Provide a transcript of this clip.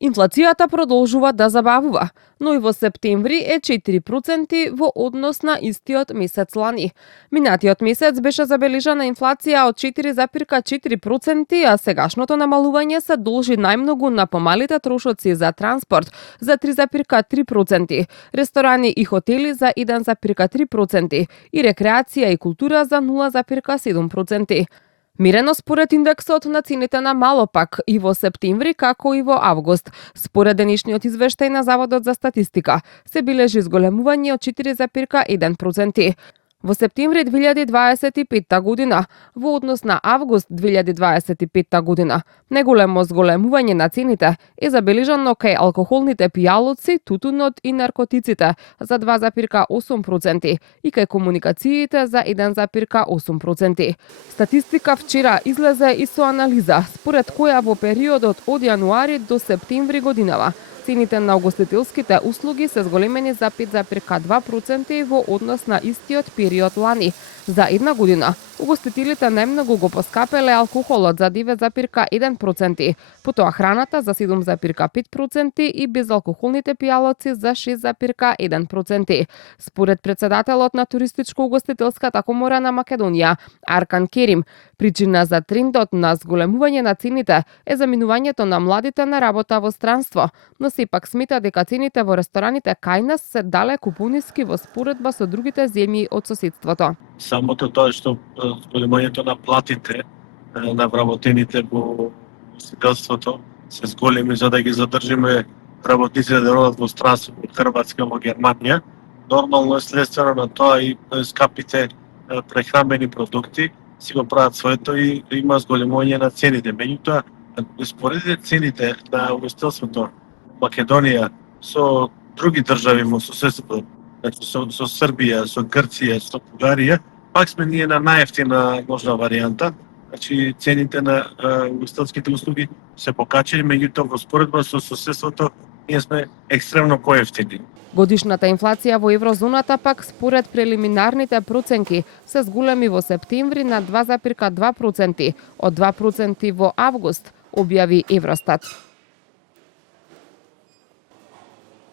Инфлацијата продолжува да забавува, но и во септември е 4% во однос на истиот месец лани. Минатиот месец беше забележана инфлација од 4,4%, а сегашното намалување се должи најмногу на помалите трошоци за транспорт за 3,3%, ресторани и хотели за 1,3% и рекреација и култура за 0,7%. Мирено според индексот на цените на мало пак и во септември како и во август. Според денешниот извештај на Заводот за статистика се бележи зголемување од 4,1%. Во септември 2025 година, во однос на август 2025 година, најголемо зголемување на цените е забележано кај алкохолните пијалоци, тутунот и наркотиците за 2,8% и кај комуникациите за 1,8%. Статистика вчера излезе и со анализа, според која во периодот од јануари до септември годинава цените на угостителските услуги се зголемени за 5,2% во однос на истиот период лани. За една година, угостителите најмногу го поскапеле алкохолот за 9,1%, потоа храната за 7,5% и безалкохолните пијалоци за 6,1%. Според председателот на Туристичко-угостителската комора на Македонија, Аркан Керим, причина за трендот на зголемување на цените е заминувањето на младите на работа во странство, но сепак смета дека цените во рестораните кај нас се далеку пониски во споредба со другите земји од соседството. Самото тоа што зголемувањето на платите на вработените во устителството се зголеми за да ги задржиме работниците да родат во странство од Хрватска во Германија. Нормално е следствено на тоа и скапите прехранбени продукти си го прават своето и има зголемување на цените. Меѓутоа, споредите цените на устителството Македонија со други држави во соседството, значи со Србија, со Грција, со Бугарија, пак сме ние на најевтина можна варијанта. Значи цените на угостителските услуги се покачени, меѓутоа во споредба со соседството ние сме екстремно поевтини. Годишната инфлација во еврозоната пак според прелиминарните проценки се зголеми во септември на 2,2% од 2% во август, објави Евростат.